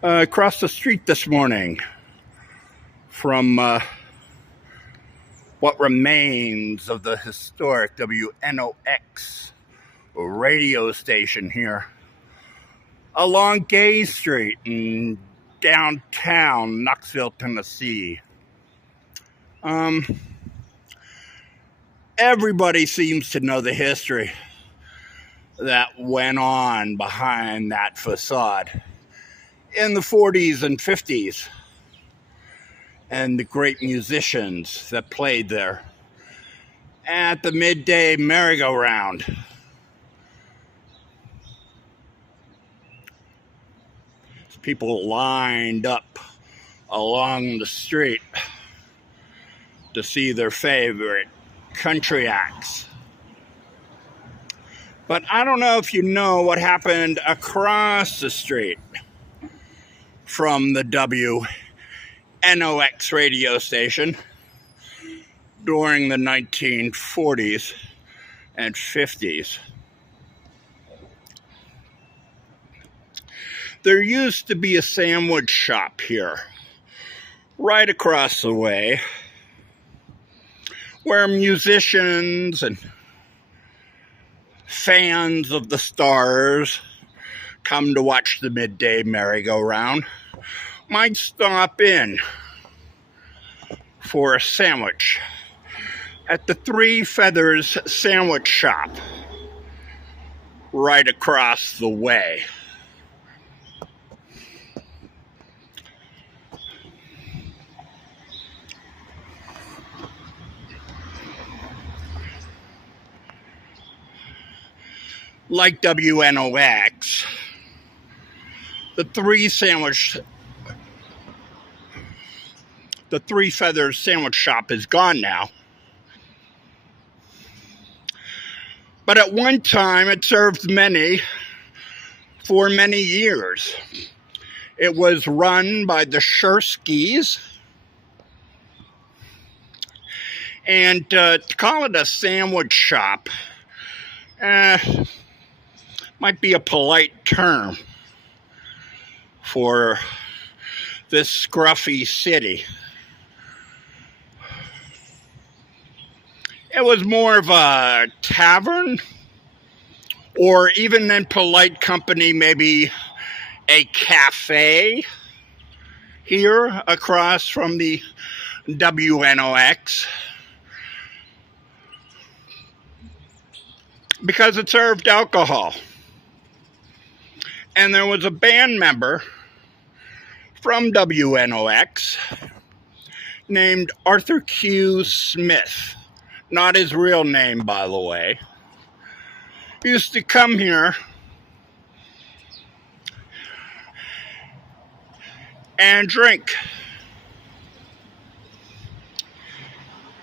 Across the street this morning from what remains of the historic WNOX radio station here along Gay Street in downtown Knoxville, Tennessee. Everybody seems to know the history that went on behind that facade in the 40s and 50s, and the great musicians that played there at the midday merry-go-round. People lined up along the street to see their favorite country acts. But I don't know if you know what happened across the street from the WNOX radio station during the 1940s and 50s. There used to be a sandwich shop here, right across the way, where musicians and fans of the stars come to watch the midday merry-go-round might stop in for a sandwich at the Three Feathers sandwich shop right across the way. Like WNOX, the Three Feathers sandwich shop is gone now. But at one time, it served many for many years. It was run by the Sherskys. And to call it a sandwich shop might be a polite term for this scruffy city. It was more of a tavern, or even in polite company, maybe a cafe here across from the WNOX, because it served alcohol. And there was a band member from WNOX named Arthur Q.Smith. Not his real name, by the way. He used to come here and drink.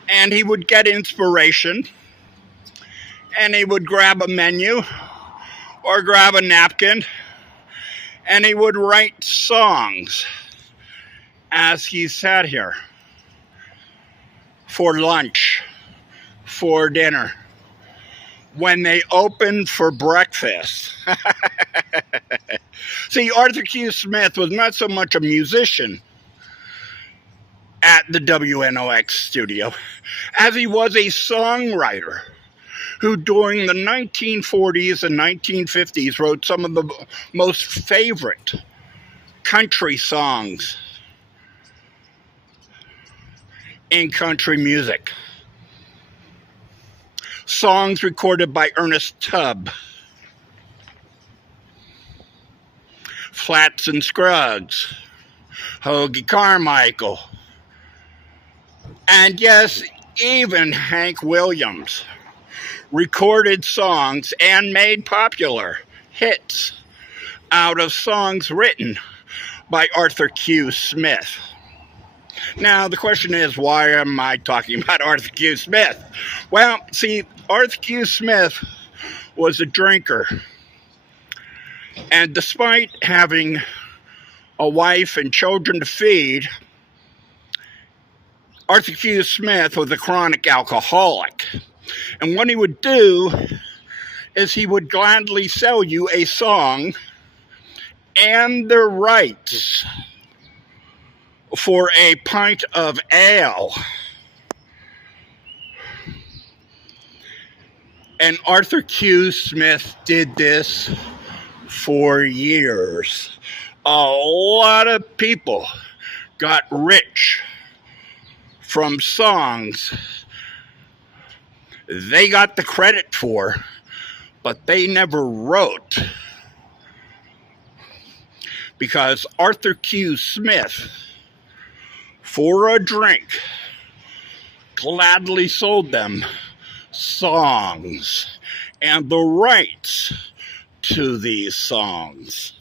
And he would get inspiration, and he would grab a menu or grab a napkin, and he would write songs as he sat here for lunch, for dinner, when they opened for breakfast. See, Arthur Q.Smith was not so much a musician at the WNOX studio as he was a songwriter who during the 1940s and 1950s wrote some of the most favorite country songs in country music. Songs recorded by Ernest Tubbs, Flats and Scruggs, Hoagie Carmichael, and yes, even Hank Williams recorded songs and made popular hits out of songs written by Arthur Q.Smith. Now, the question is, why am I talking about Arthur Q.Smith? Well, see, Arthur Q.Smith was a drinker. And despite having a wife and children to feed, Arthur Q.Smith was a chronic alcoholic. And what he would do is he would gladly sell you a song and the rights for a pint of ale. And Arthur Q.Smith did this for years. A lot of people got rich from songs they got the credit for, but they never wrote. Because Arthur Q.Smith, for a drink, gladly sold them songs and the rights to these songs.